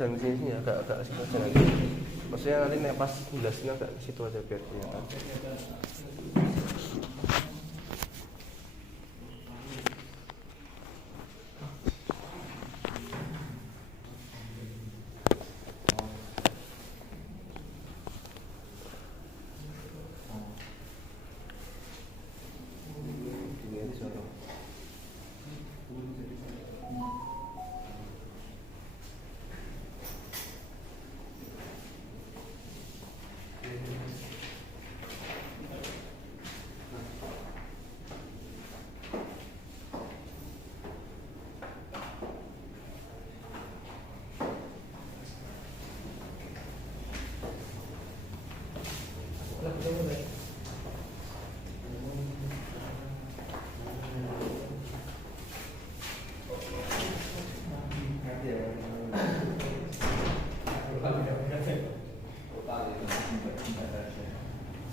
jangan sini agak situ aja nanti. Maksudnya nanti pas jelasnya agak ke situ aja biar kelihatan.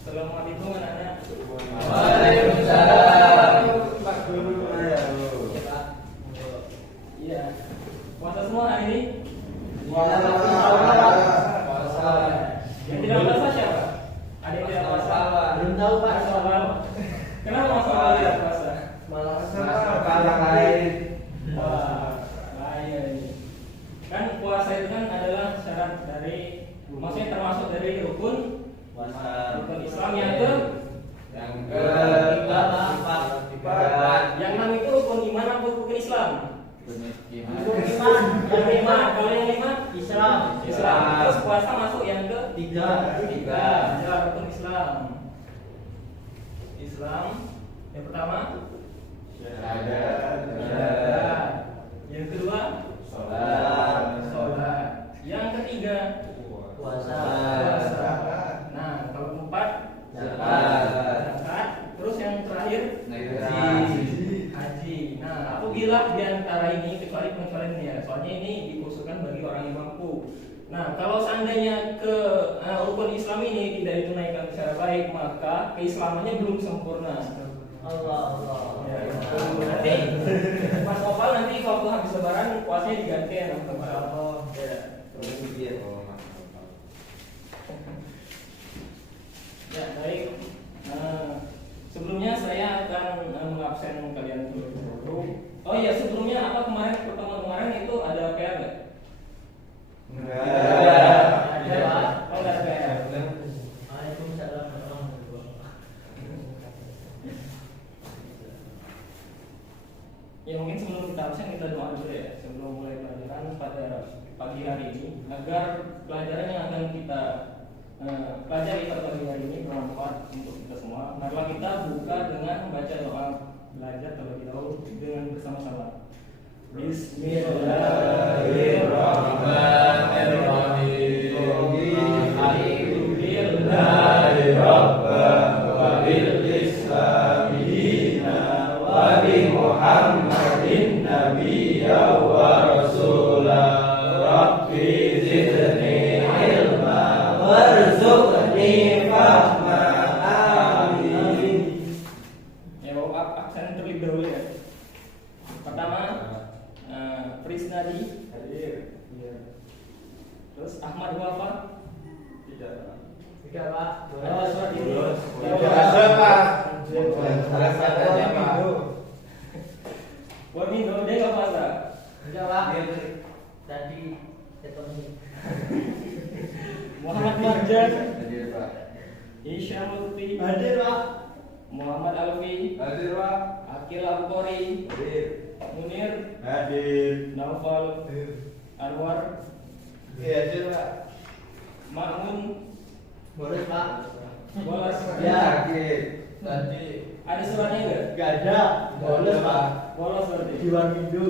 Assalamualaikum anak-anak. Waalaikumsalam. Pak Guru. Iya. Puasa semua hari ini? Puasa. Yang tidak puasa siapa? Ada yang tidak puasa? Belum tahu Pak. Kenapa masalah tidak puasa? Malah sekarang lain. Wah, bahaya ini. Kan puasa itu kan adalah syarat dari, maksudnya termasuk dari rukun Islam yang ke yang enam itu rukun iman apa rukun Islam? Rukun iman. Yang lima, kalau yang lima Islam. Terus puasa masuk yang ke tiga. Ya, rukun Islam. Yang pertama syahadat. Yang kedua sholat. Yang ketiga puasa. Nah, kalau keempat zakat. Terus yang terakhir haji. Nah, apabila di antara ini kecuali pengecualian ini ya, soalnya ini dikhususkan bagi orang yang mampu. Nah, kalau seandainya ke rukun Islam ini tidak ditunaikan secara baik, maka keislamannya belum sempurna. Allah. Ya, nanti Mas Opal nanti waktu habis lebaran puasanya diganti ya teman-teman. Ya. Ya, baik. Sebelumnya saya akan mengabsen kalian dulu. Oh iya, sebelumnya apa kemarin pertemuan kemarin itu ada PR nggak? Enggak. Ada. Oh, nggak ada PR. Waalaikumsalam. Ya mungkin sebelum kita absen kita doa dulu ya sebelum mulai pelajaran pada pagi hari ini agar pelajaran yang akan kita pelajari pada pagi hari ini bermanfaat untuk kita semua. Marilah kita buka dengan membaca doa belajar terlebih dahulu dengan bersama-sama. Bismillahirrahmanirrahim. Muhammadin nabiyya wa rasulah rabbi zidni ilma warzuqni fahma amin. Ya, bawa absen terlebih dahulu ya. Pertama, Prisnadi hadir. Iya. Terus Ahmad Wafa tidak. Tiga Pak. Surat ini. Pak. Salah satunya Pak. Warmindo dia nggak puasa. Enggak Pak. Tadi ketemu. Muhammad Marjan Hadir Pak. Isya Lutfi Hadir Pak. Muhammad Alfi Hadir Pak. Akil Abkori Hadir. Munir Hadir. Naufal Anwar Hadir Pak. Ma'mun Boleh Pak. Bolas. Yakin. Tadi Ada suratnya enggak? enggak ada. Boleh Pak. Bolos berarti. Di Warmindo.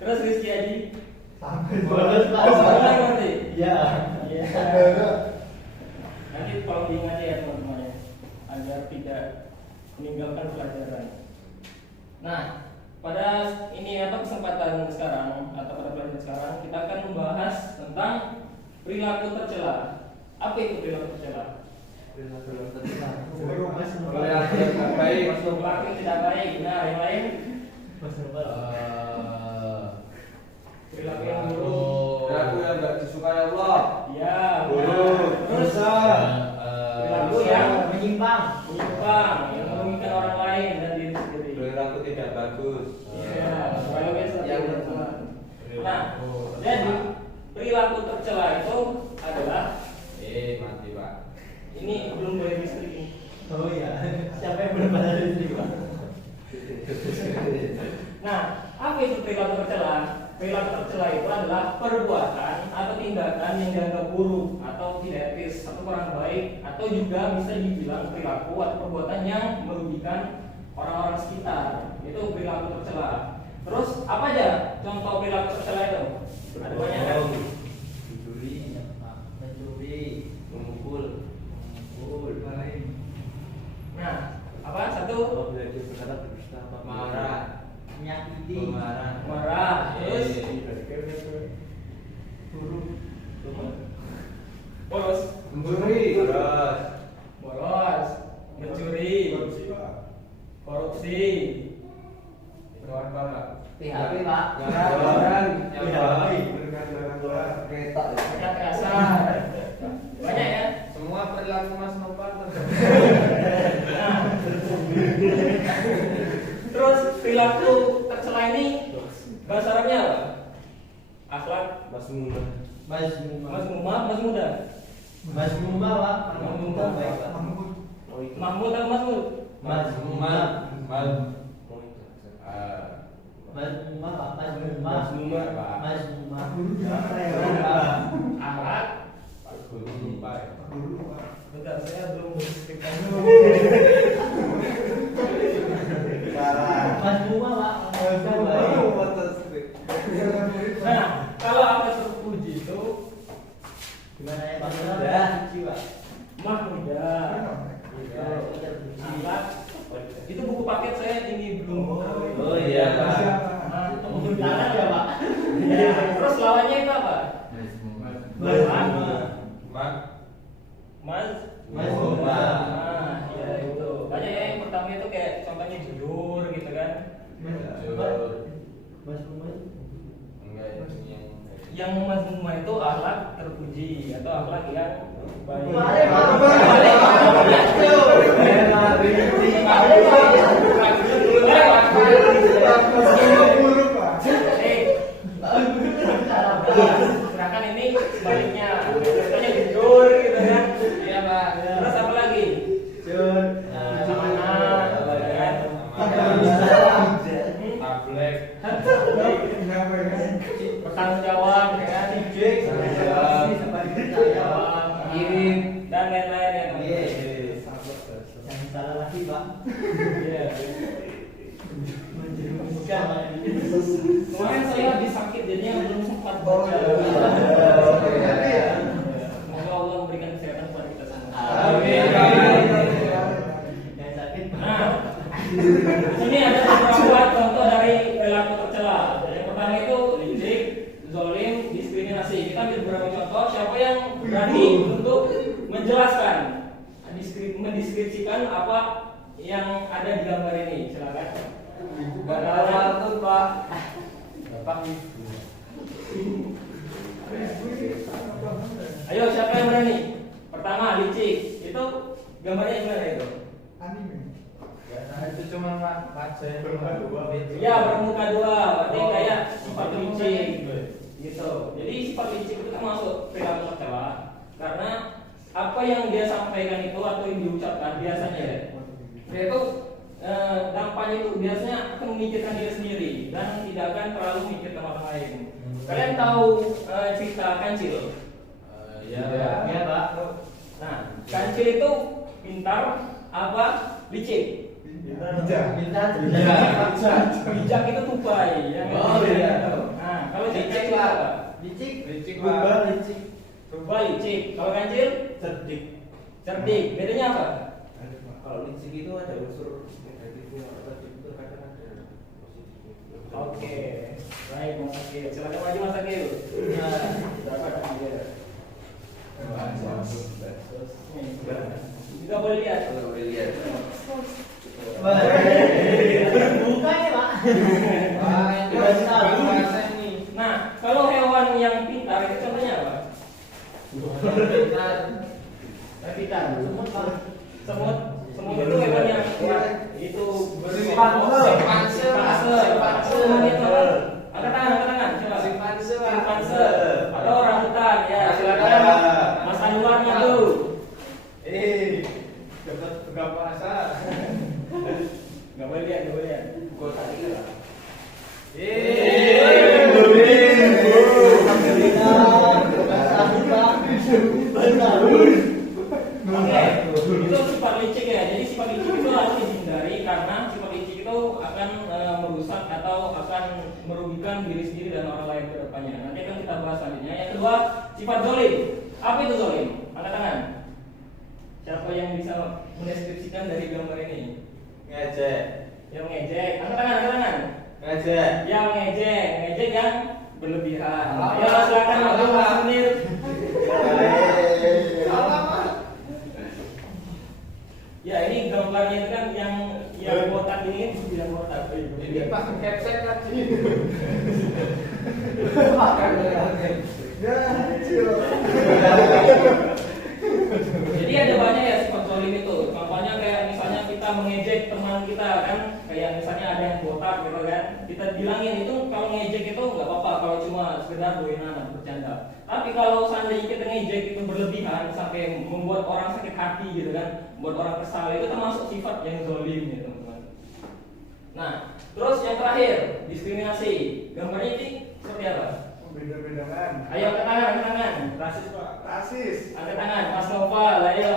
Terus Rizky Haji Boleh Pak. Bolos berarti. Ya. Iya. Nanti kalau diingat ya teman-teman ya, agar tidak meninggalkan pelajaran. Nah, pada ini kesempatan sekarang atau pada pelajaran sekarang kita akan membahas tentang perilaku tercela. Apa itu perilaku tercela? Perilaku Perilaku tidak baik. Nah, yang lain? Perilaku yang buruk. bagus. Iya, biologis tapi Yang tercela. Nah, jadi perilaku tercela itu adalah Mati Pak. ini belum boleh listrik. Oh iya. Siapa yang belum ada listrik Pak? Nah, apa itu perilaku tercela? Perilaku tercela itu adalah perbuatan atau tindakan yang dianggap buruk atau tidak etis atau kurang baik, atau juga bisa dibilang perilaku atau perbuatan yang merugikan orang-orang sekitar. Itu perilaku tercela. Terus apa aja contoh perilaku tercela itu? Ada banyak kan? Mencuri, memukul, lain. Nah, apa? Satu, Marah, menyakiti, marah. Terus boros, boros, mencuri, korupsi, PHP Pak. berkat kasar. Banyak ya? Semua perilaku Mas Nopan. Nah, terus perilaku tercela ini bahasa Arabnya apa? Akhlak, Masmumah. mas muda. Masmumah Pak. Masmumah. Baik Pak. Mahmud atau Masmud? Masmumah. Oh, itu. Masmumah Pak. Masmumah. Akhlak. Bentar, saya belum mengistilahkan dulu. Masmumah Pak. Nah, kalau apa terpuji itu Gimana ya Pak? Sudah. Mahmuda. Akhlak. Itu buku paket saya ini belum. Oh iya Pak. Tangan ya Pak. Ya, terus lawannya itu apa? Mas. Nah, ya itu. Banyak ya, yang pertama itu kayak contohnya jujur gitu kan. Yang mazmumah itu akhlak terpuji atau akhlak yang baik. Sedangkan ini sebaliknya, contohnya jujur gitu kan. Iya Pak. Terus apa lagi? Amanah, kan? Bertanggung jawab, kan? Kirim dan lain-lain ya. Jangan salah lagi Pak. Iya. Menjerumuskan. Kemarin saya habis sakit jadinya belum sempat baca. Semoga Allah memberikan kesehatan kepada kita semua. Yang sakit. Nah, di sini ada beberapa contoh dari perilaku tercela. Yang pertama itu licik, zolim, diskriminasi. Kita ambil beberapa contoh. Siapa yang berani untuk menjelaskan, mendeskripsikan apa yang ada di gambar ini? Silakan. Awal tuh Pak. Bapak Ibu. Ayo siapa yang berani? Pertama licik. Itu gambarnya gimana itu? Itu cuma baca Ya bermuka dua. Berarti kayak sifat licik. Gitu. Jadi sifat licik itu kan masuk perilaku tercela karena apa yang dia sampaikan itu atau yang diucapkan biasanya dia itu dampaknya itu biasanya akan memikirkan diri sendiri dan tidak akan terlalu memikirkan orang lain. Kalian tahu cerita kancil? Ya Pak. Nah, kancil itu pintar apa? Licik. Bijak itu tupai. Ya, Oh, iya. Nah, kalau Licik, licik Pak. apa? Licik. Tupai licik. Kalau kancil? Cerdik. Cerdik. Bedanya apa? Kalau licik itu ada unsur negatifnya, cerdik itu kadang ada positifnya. Oke. Baik, Mas Akil. Silakan maju Mas Akil. Berapa tadi dia? Juga boleh lihat. Bukan ya Pak. Nah, kalau hewan yang pintar itu contohnya apa? Pintar. Semut itu hewan yang itu bersifat fase. merugikan diri sendiri dan orang lain ke depannya. Nanti akan kita bahas selanjutnya. Yang kedua, sifat zolim. Apa itu zolim? Angkat tangan. Siapa yang bisa mendeskripsikan dari gambar ini? Ngejek. Yang ngejek. Angkat tangan, angkat tangan. Ngejek. Yang ngejek yang berlebihan. Ya, silakan waktu 5 menit. Ya, ini gambarnya itu kan yang botak ini bilang botak. Ini pakai headset kan sih. Jadi ada banyak ya sifat zolim itu. Contohnya kayak misalnya kita mengejek teman kita kan, kayak misalnya ada yang botak gitu kan, kita bilangin itu kalau ngejek itu nggak apa-apa kalau cuma sekedar doinan atau bercanda. Tapi kalau seandainya kita ngejek itu berlebihan sampai membuat orang sakit hati gitu kan, membuat orang kesal, itu termasuk sifat yang zolim ya teman-teman. Nah, terus yang terakhir diskriminasi. Gambarnya ini seperti apa? Beda-beda kan? Ayo angkat tangan, angkat tangan. Rasis Pak. Rasis. Angkat tangan, Mas Noval, ayo.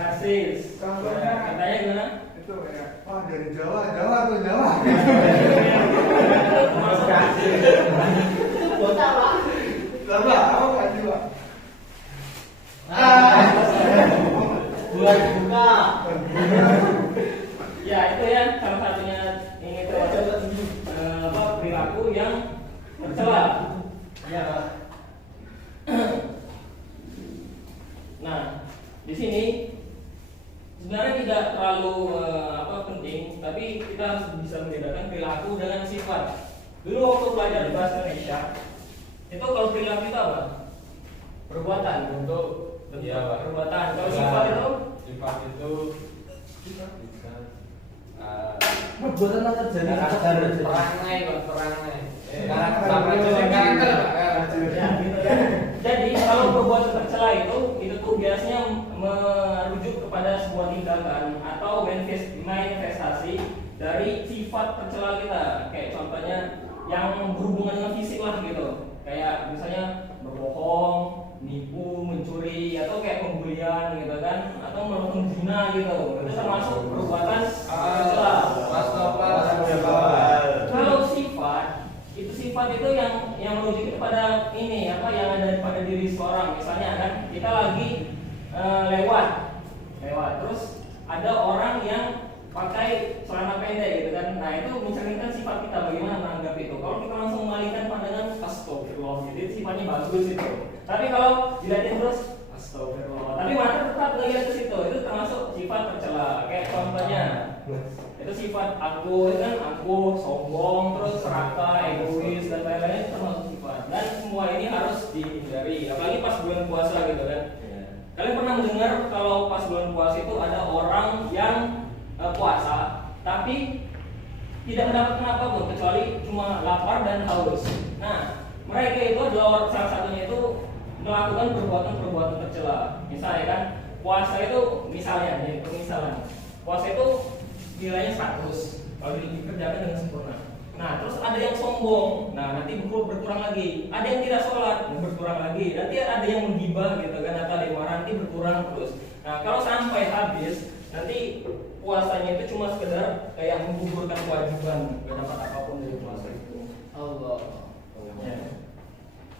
Rasis. Contohnya Katanya gimana? itu ya, wah dari Jawa tuh Jawa. Termasuk rasis. Botak Pak. Coba, apa Pak Jiwa? Bulan buka. Ya itu ya salah satunya ini tuh perilaku yang tercela. Iya Pak. Nah di sini sebenarnya tidak terlalu penting, tapi kita bisa membedakan perilaku dengan sifat. Dulu waktu belajar di bahasa Indonesia, itu kalau perilaku itu apa? Perbuatan untuk Iya, Pak. perbuatan. Kalau sifat itu Sifat itu bisa Perbuatan apa terjadi? perangai Pak, perangai. Karakter, ya, gitu ya. Jadi kalau perbuatan tercela itu tuh biasanya merujuk kepada sebuah tindakan atau manifestasi dari sifat tercela kita. Kayak contohnya yang berhubungan dengan fisik lah gitu. Kayak misalnya berbohong, nipu, mencuri, atau kayak pembulian gitu kan, atau melakukan zina gitu. Itu termasuk perbuatan tercela. Kalau sifat itu yang merujuk kepada ini apa yang ada pada diri seorang. Misalnya kan kita lagi lewat terus ada orang yang pakai celana pendek gitu kan. Nah itu mencerminkan sifat kita bagaimana menanggapi itu. Kalau kita langsung mengalihkan pandangan astagfirullah gitu, itu sifatnya bagus itu. Tapi kalau dilihatin terus astagfirullah, tapi mata tetap ngeliat ke situ, itu termasuk sifat tercela. Kayak contohnya itu sifat aku, itu kan aku sombong, terus serakah, egois dan lain-lain, itu termasuk sifat. Dan semua ini harus dihindari, apalagi pas bulan puasa gitu kan. Kalian pernah mendengar kalau pas bulan puasa itu ada orang yang puasa tapi tidak mendapatkan apapun kecuali cuma lapar dan haus. Nah, mereka itu adalah salah satunya itu melakukan perbuatan-perbuatan tercela. Misalnya kan puasa itu misalnya puasa itu nilainya 100 kalau dikerjakan dengan sempurna. Nah, terus ada yang sombong, nah nanti berkurang lagi. Ada yang tidak sholat, berkurang lagi. Nanti ada yang menggibah gitu kan, atau ada yang marah, nanti berkurang terus. Nah, kalau sampai habis, nanti puasanya itu cuma sekedar kayak menggugurkan kewajiban, gak dapat apapun dari puasa itu. Allah. Ya.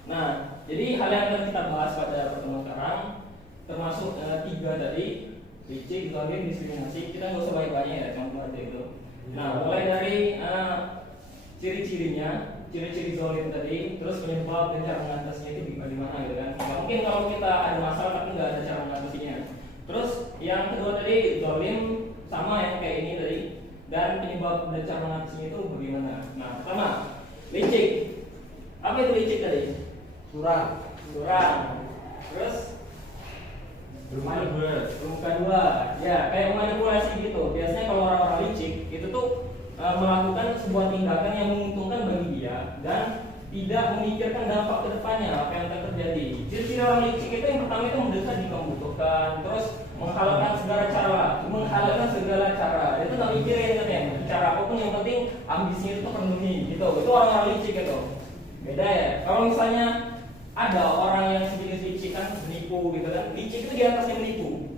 Nah, jadi hal yang akan kita bahas pada pertemuan sekarang termasuk 3 tadi, licik, zalim, diskriminasi. Kita nggak usah banyak-banyak ya, contoh aja itu. Nah, mulai dari ciri-cirinya, ciri-ciri zalim tadi, terus penyebab dan cara mengatasinya itu gimana gitu kan. Nah, mungkin kalau kita ada masalah tapi nggak ada cara mengatasinya. Terus yang kedua tadi zalim sama yang kayak ini tadi, dan penyebab dan cara mengatasinya itu bagaimana. Nah, pertama licik. Apa itu licik tadi? Curang. Terus Rumah dua, ya kayak manipulasi gitu. Biasanya kalau orang-orang licik itu tuh melakukan sebuah tindakan yang menguntungkan bagi dia dan tidak memikirkan dampak kedepannya apa yang akan terjadi. Ciri orang licik itu yang pertama itu mendesak jika membutuhkan, terus menghalalkan segala cara. Itu nggak mikirin kan ya, cara apapun yang penting ambisinya itu terpenuhi gitu. Itu orang-orang licik itu. Beda ya. Kalau misalnya ada orang yang sejenis licik kan menipu gitu kan, licik itu di atasnya menipu.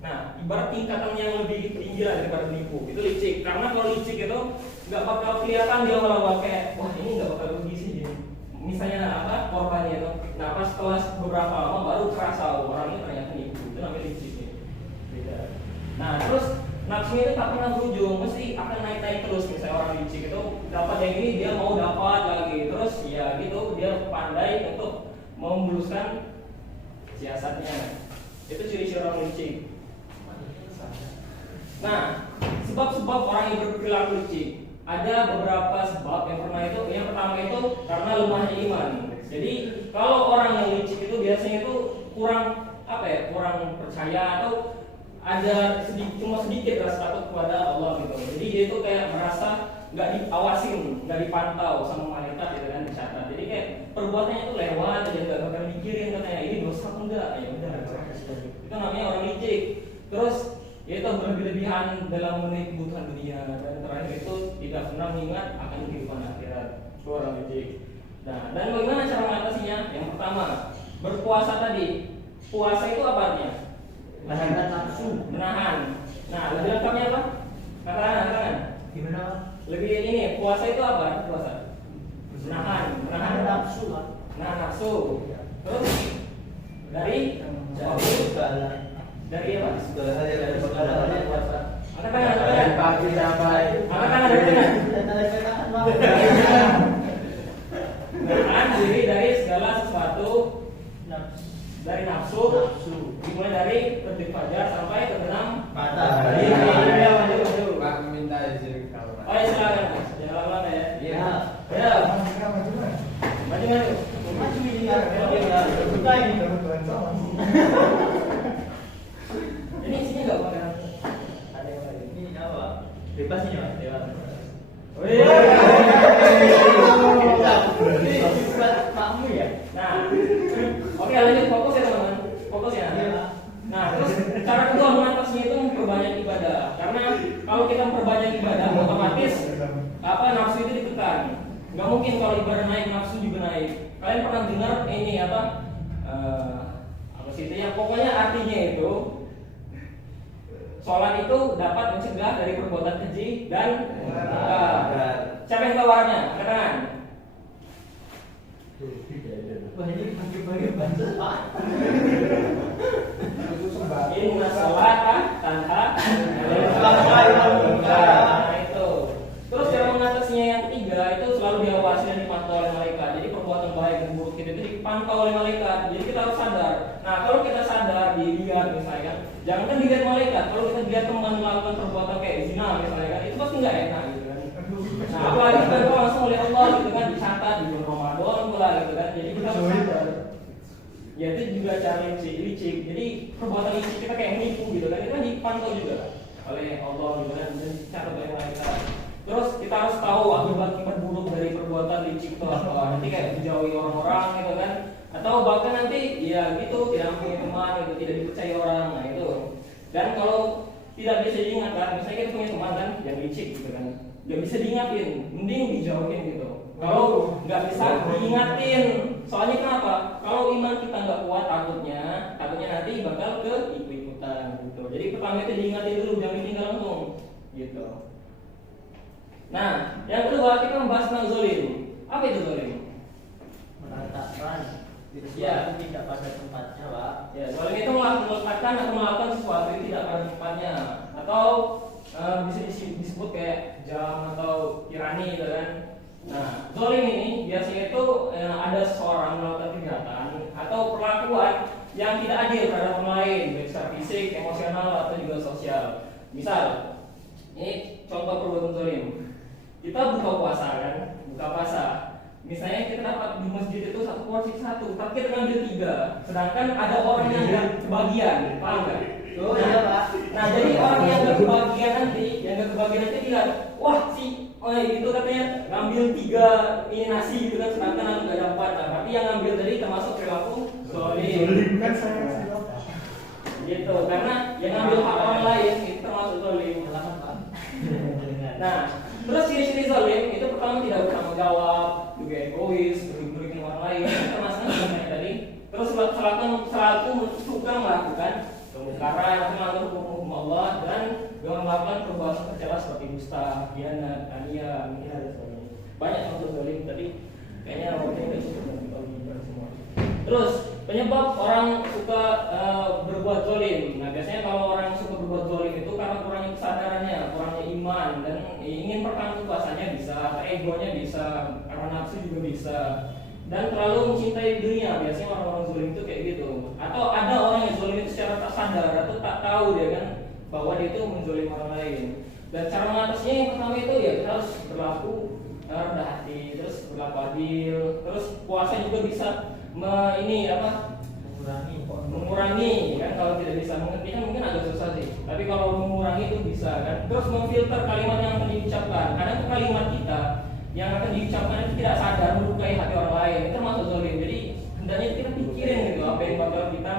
Nah, ibarat tingkatan yang lebih tinggi lah daripada menipu, itu licik. Karena kalau licik itu nggak bakal kelihatan dia awal-awal kayak wah ini nggak bakal rugi sih gini. Misalnya apa korbannya itu. Nah pas setelah beberapa lama baru terasa orangnya ternyata nipu. Itu namanya licik. Beda. Nah terus nafsu itu tak pernah berujung, mesti akan naik-naik terus. Misalnya orang licik itu dapat yang ini dia mau dapat lagi, terus ya gitu dia pandai untuk memuluskan siasatnya. Itu ciri-ciri orang licik. Nah, sebab-sebab orang yang berperilaku licik ada beberapa sebab. Yang pertama itu karena lemahnya iman. Jadi kalau orang yang licik itu biasanya itu kurang kurang percaya atau ada cuma sedikit rasa takut kepada Allah gitu. Jadi dia itu kayak merasa nggak diawasin, nggak dipantau sama malaikat gitu kan, dicatat. Jadi kayak perbuatannya itu lewat aja, nggak bakal mikirin katanya ini dosa apa enggak, ya udah. Itu namanya orang licik. Terus ya itu berlebihan dalam memenuhi kebutuhan dunia, dan terakhir itu tidak pernah mengingat akan kehidupan akhirat. Itu orang licik. Nah, dan bagaimana cara mengatasinya? Yang pertama, berpuasa tadi. Puasa itu apa artinya? Menahan nafsu. Menahan. Nah, lebih lengkapnya apa? Katakan. Gimana? Lebih ini, puasa itu apa? Puasa. Menahan nafsu. Menahan nafsu. Terus dari dari apa? Segala hal yang ada pada puasa. Angkat tangan. Pagi sampai. Angkat tangan dari mana? Menahan diri dari segala sesuatu dari nafsu. Dimulai dari terbit fajar sampai terbenam Matahari. Maju. Pak minta izin kalau Pak. Oh ya silakan. Jangan lama-lama ya. Iya. Ya. Maju. Ini isinya nggak pakai ada yang lain. Ini apa? Bebas ini Mas. Oh iya. Ini buat makmu ya. Nah, oke lanjut, fokus ya teman-teman. Fokus ya. Nah, terus cara kedua mengatasinya itu memperbanyak ibadah. Karena kalau kita memperbanyak ibadah, otomatis nafsu itu ditekan. Nggak mungkin kalau ibadah naik, nafsu juga naik. Kalian pernah dengar ini apa sih itu ya? Pokoknya artinya itu sholat itu dapat mencegah dari perbuatan keji dan siapa yang tahu artinya? Katakan. Wah ini bagi-bagi bantuan Pak. Inna sholata tanha Nah itu. Terus cara mengatasinya yang ketiga itu selalu diawasi dan dipantau oleh malaikat. Jadi perbuatan baik dan buruk kita itu dipantau oleh malaikat. Jadi kita harus sadar. Nah kalau kita sadar dilihat misalnya, jangan kan dilihat malaikat. Kalau kita lihat teman melakukan perbuatan kayak zina misalnya kan, itu pasti nggak enak gitu kan. Nah apalagi kita langsung oleh Allah gitu kan, dicatat di bulan Ramadan pula gitu kan. Jadi kita harus sadar. Ya itu juga cara licik. Jadi perbuatan licik kita kayak menipu gitu kan, itu kan dipantau juga oleh Allah gitu kan, dan dicatat oleh malaikat. Terus kita harus tahu akibat buruk dari perbuatan licik itu apa. Nanti kayak dijauhi orang-orang gitu kan, atau bahkan nanti ya gitu tidak punya teman gitu, tidak dipercaya orang. Nah itu. Dan kalau tidak bisa diingatkan, misalnya kita punya teman kan yang licik gitu kan, nggak bisa diingatin, mending dijauhin gitu. Kalau nggak bisa diingatin, soalnya kenapa? Kalau iman kita nggak kuat, takutnya nanti bakal ke ikut-ikutan gitu. Jadi pertama itu diingatin dulu, jangan ditinggal langsung gitu. Nah, yang kedua kita membahas tentang zolim. Apa itu zolim? Meletakkan Ya. tidak pada tempatnya Pak. Ya, zolim itu meletakkan atau melakukan sesuatu yang tidak pada tempatnya, atau bisa disebut kayak jam atau tirani gitu kan. Nah, zolim ini biasanya itu ada seseorang melakukan kegiatan atau perlakuan yang tidak adil terhadap orang lain, baik secara fisik, emosional atau juga sosial. Misal, ini contoh perbuatan zolim. Kita buka puasa kan, buka puasa. Misalnya kita dapat di masjid itu satu porsi satu, tapi kita ngambil 3. Sedangkan ada orang yang nggak kebagian, paham nggak? Oh iya Pak. Nah jadi orang yang nggak kebagian nanti lihat, wah itu katanya ngambil 3 ini nasi gitu kan, sedangkan aku nggak dapat. Nah, tapi yang ngambil tadi termasuk perilaku zolim. Kan saya Gitu, karena yang ngambil hak orang lain itu termasuk zolim. Nah, terus ciri-ciri zalim itu pertama tidak bertanggung jawab, juga egois, merugikan orang lain, termasuk kayak tadi. Terus selalu suka melakukan kemungkaran atau melanggar hukum Allah dan yang melakukan perbuatan tercela seperti dusta, khianat, ania, menghina dan sebagainya. Banyak contoh zalim tadi, kayaknya waktu ini cukup nanti kalau dibahas semua. Terus penyebab orang suka berbuat zalim. Nah biasanya kalau orang suka berbuat zalim itu karena kurangnya kesadarannya, kurangnya iman dan ingin perkantukannya bisa, egonya bisa, karena nafsu juga bisa. Dan terlalu mencintai dunia, biasanya orang-orang zalim itu kayak gitu. Atau ada orang yang zalim itu secara tak sadar atau tak tahu dia kan bahwa dia itu menzalim orang lain. Dan cara mengatasinya yang pertama itu ya kita harus berlaku rendah hati, terus berlaku adil, terus puasa juga bisa mengurangi kan. Kalau tidak bisa mengerti kan mungkin agak susah sih, tapi kalau mengurangi itu bisa kan. Terus memfilter kalimat yang akan diucapkan, kadang tuh kalimat kita yang akan diucapkan itu tidak sadar melukai hati orang lain, itu termasuk zalim. Jadi hendaknya kita pikirin gitu apa yang bakal kita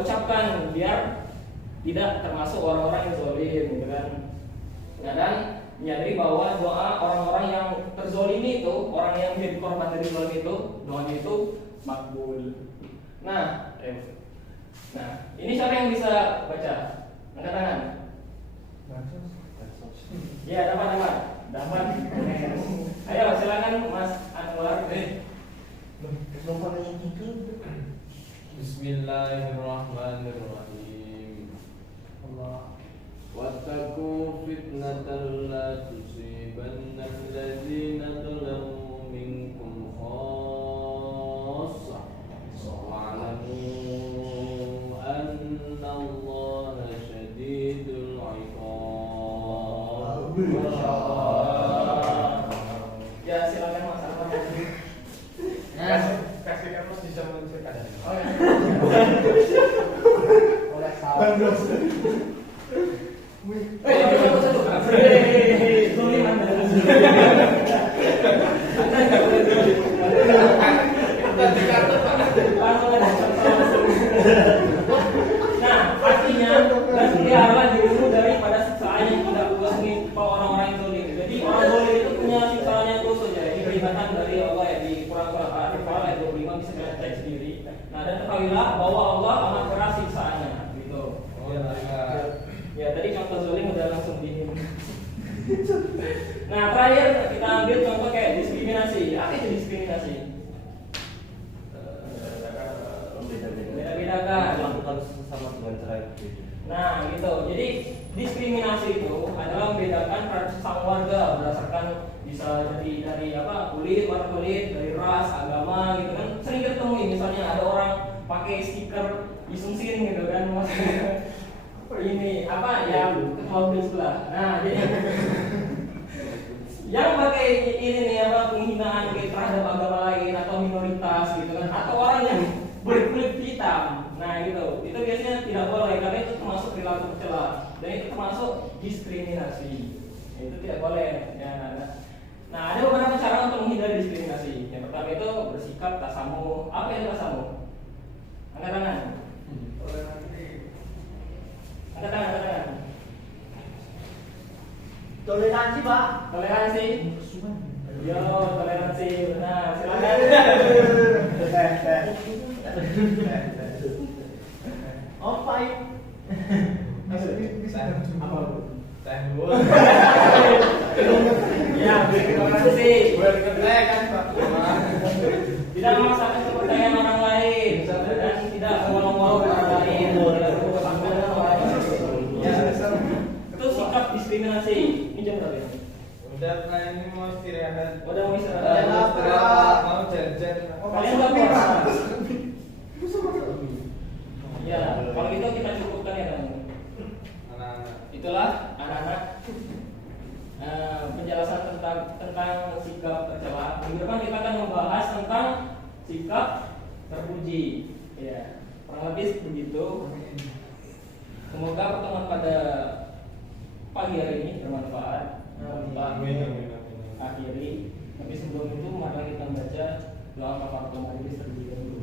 ucapkan biar tidak termasuk orang-orang yang zalim gitu kan. Nah, dan menyadari bahwa doa orang-orang yang terzolimi itu, orang yang menjadi korban dari zalim itu, doanya itu makbul. Nah, ini siapa yang bisa baca? Angkat tangan. Ya, dapat. Ayo silakan Mas Anwar. Bismillahirrahmanirrahim. Wattaqu fitnatan la tusibanna alladzina zalamu minkum khassah wa'lamu anna Allaha syadidul 'iqab. Ya silakan Mas Anwar. Kasih kamu bisa menceritakan. Oh ya. Oleh sahabat. Nah, artinya dan pelihara dirimu daripada siksaan yang tidak puas menimpa orang-orang yang zalim. Jadi orang zalim itu punya siksaan yang khusus ya. Ini peringatan dari Allah ya di Quran Al-Fatihah ayat 25 bisa kalian cek sendiri. Nah, dan ketahuilah bahwa Allah amat keras siksaannya gitu. Ya tadi contoh zalim udah langsung di. Nah, terakhir kita ambil contoh kayak diskriminasi. Apa itu diskriminasi? Beda-bedakan. Melakukan sesama dengan cara yang berbeda. Nah, gitu. Jadi diskriminasi itu adalah membedakan sesama warga berdasarkan bisa jadi dari kulit, warna kulit, dari ras, agama gitu kan. Sering ketemu misalnya ada orang pakai stiker disungsin gitu kan. Ini yang ketua mobil sebelah. Nah, jadi yang pakai ini nih penghinaan terhadap agama lain atau minoritas gitu kan, atau orang yang berkulit hitam. Nah, gitu. Itu biasanya tidak boleh karena itu termasuk perilaku tercela dan itu termasuk diskriminasi. Itu tidak boleh. Ya, nah, ada beberapa cara untuk menghindari diskriminasi. Yang pertama itu bersikap tasamuh. Apa itu tasamuh? Angkat tangan. Angkat tangan. Toleransi, Pak. Toleransi. Yo, toleransi. Nah, silakan. Apa ini? Ya, toleransi. Tidak memaksakan kepercayaan orang lain dan tidak mau orang lain. Itu sikap diskriminasi. Ini jam berapa ya? Udah ini mau istirahat. Udah mau istirahat. Mau jajan. Kalian nggak puasa? Ya, kalau itu kita cukupkan ya teman. Anak-anak. Itulah anak-anak penjelasan tentang sikap tercela. Minggu depan kita akan membahas tentang sikap terpuji. Ya, kurang lebih begitu. Semoga pertemuan pada pagi hari ini bermanfaat. Akhiri. Tapi sebelum itu mari kita baca doa kafaratul majelis terlebih dahulu.